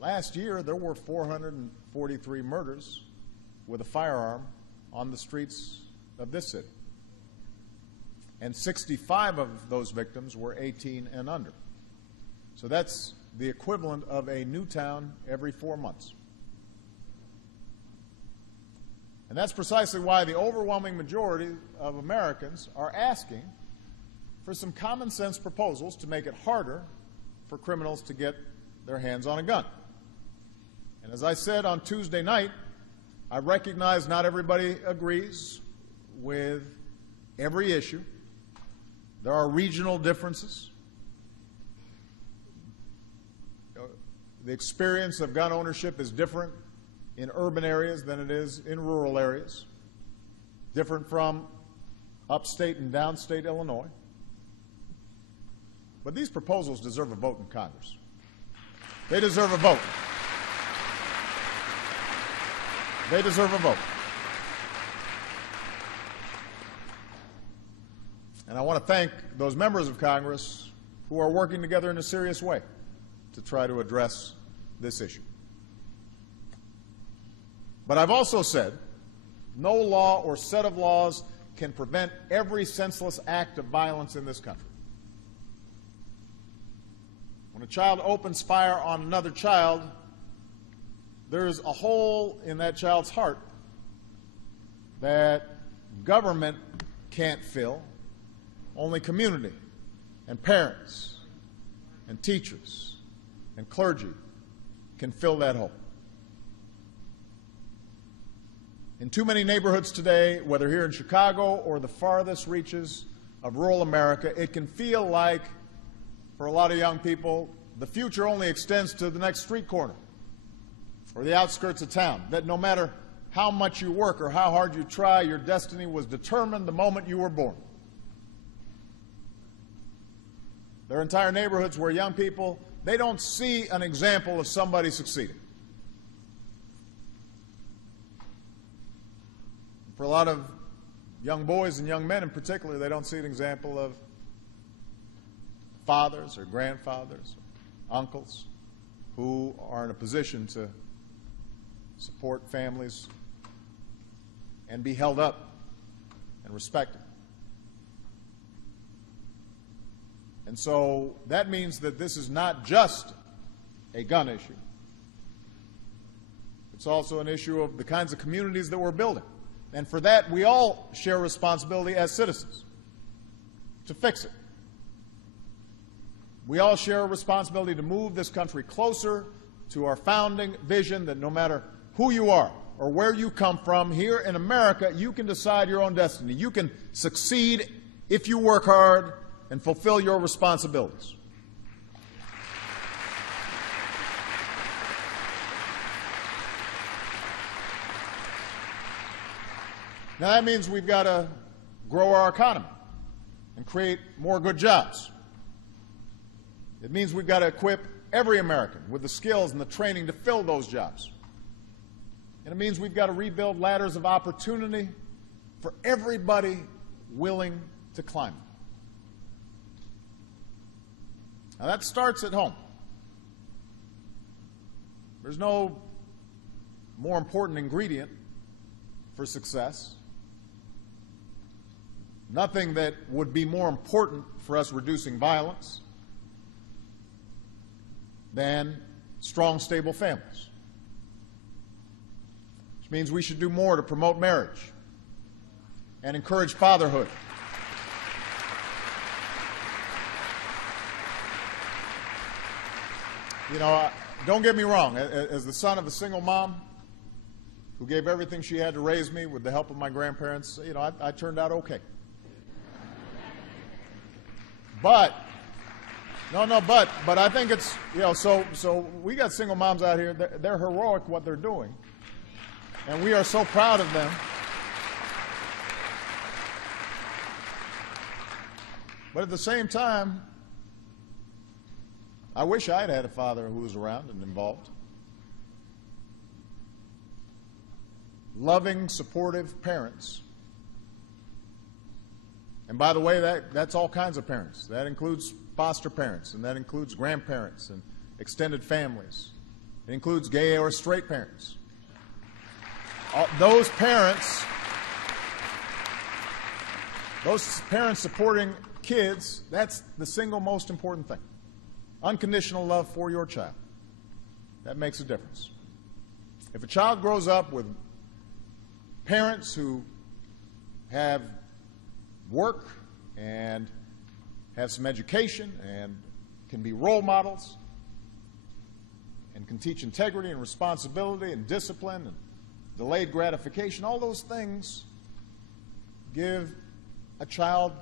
Last year, there were 443 murders with a firearm on the streets of this city. And 65 of those victims were 18 and under. So that's the equivalent of a new town every 4 months. And that's precisely why the overwhelming majority of Americans are asking for some common sense proposals to make it harder for criminals to get their hands on a gun. And as I said on Tuesday night, I recognize not everybody agrees with every issue. There are regional differences. The experience of gun ownership is different in urban areas than it is in rural areas, different from upstate and downstate Illinois. But these proposals deserve a vote in Congress. They deserve a vote. They deserve a vote. And I want to thank those members of Congress who are working together in a serious way to try to address this issue. But I've also said no law or set of laws can prevent every senseless act of violence in this country. When a child opens fire on another child, there's a hole in that child's heart that government can't fill. Only community and parents and teachers and clergy can fill that hole. In too many neighborhoods today, whether here in Chicago or the farthest reaches of rural America, it can feel like, for a lot of young people, the future only extends to the next street corner or the outskirts of town, that no matter how much you work or how hard you try, your destiny was determined the moment you were born. There are entire neighborhoods where young people, they don't see an example of somebody succeeding. For a lot of young boys and young men in particular, they don't see an example of fathers or grandfathers, or uncles who are in a position to support families and be held up and respected. And so that means that this is not just a gun issue. It's also an issue of the kinds of communities that we're building. And for that, we all share responsibility as citizens to fix it. We all share a responsibility to move this country closer to our founding vision that no matter who you are or where you come from, here in America, you can decide your own destiny. You can succeed if you work hard and fulfill your responsibilities. Now that means we've got to grow our economy and create more good jobs. It means we've got to equip every American with the skills and the training to fill those jobs. And it means we've got to rebuild ladders of opportunity for everybody willing to climb. Now that starts at home. There's no more important ingredient for success. Nothing that would be more important for us reducing violence than strong, stable families. Which means we should do more to promote marriage and encourage fatherhood. You know, don't get me wrong. As the son of a single mom who gave everything she had to raise me with the help of my grandparents, you know, I turned out okay. But I think it's, you know, so we got single moms out here. They're heroic what they're doing, and we are so proud of them. But at the same time, I wish I had had a father who was around and involved. Loving, supportive parents. And by the way, that's all kinds of parents. That includes foster parents, and that includes grandparents and extended families. It includes gay or straight parents. Those parents supporting kids, that's the single most important thing. Unconditional love for your child. That makes a difference. If a child grows up with parents who have work and have some education and can be role models and can teach integrity and responsibility and discipline and delayed gratification, all those things give a child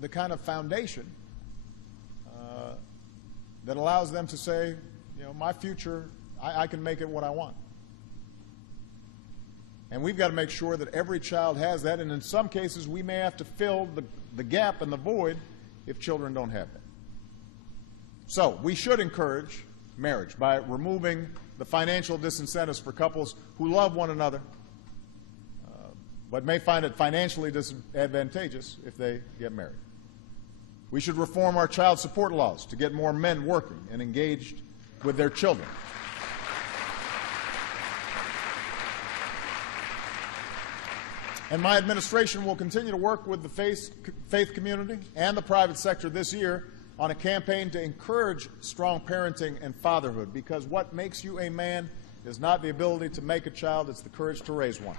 the kind of foundation that allows them to say, you know, my future, I can make it what I want. And we've got to make sure that every child has that, and in some cases we may have to fill the gap and the void if children don't have that. So we should encourage marriage by removing the financial disincentives for couples who love one another but may find it financially disadvantageous if they get married. We should reform our child support laws to get more men working and engaged with their children. And my administration will continue to work with the faith community and the private sector this year on a campaign to encourage strong parenting and fatherhood, because what makes you a man is not the ability to make a child, it's the courage to raise one.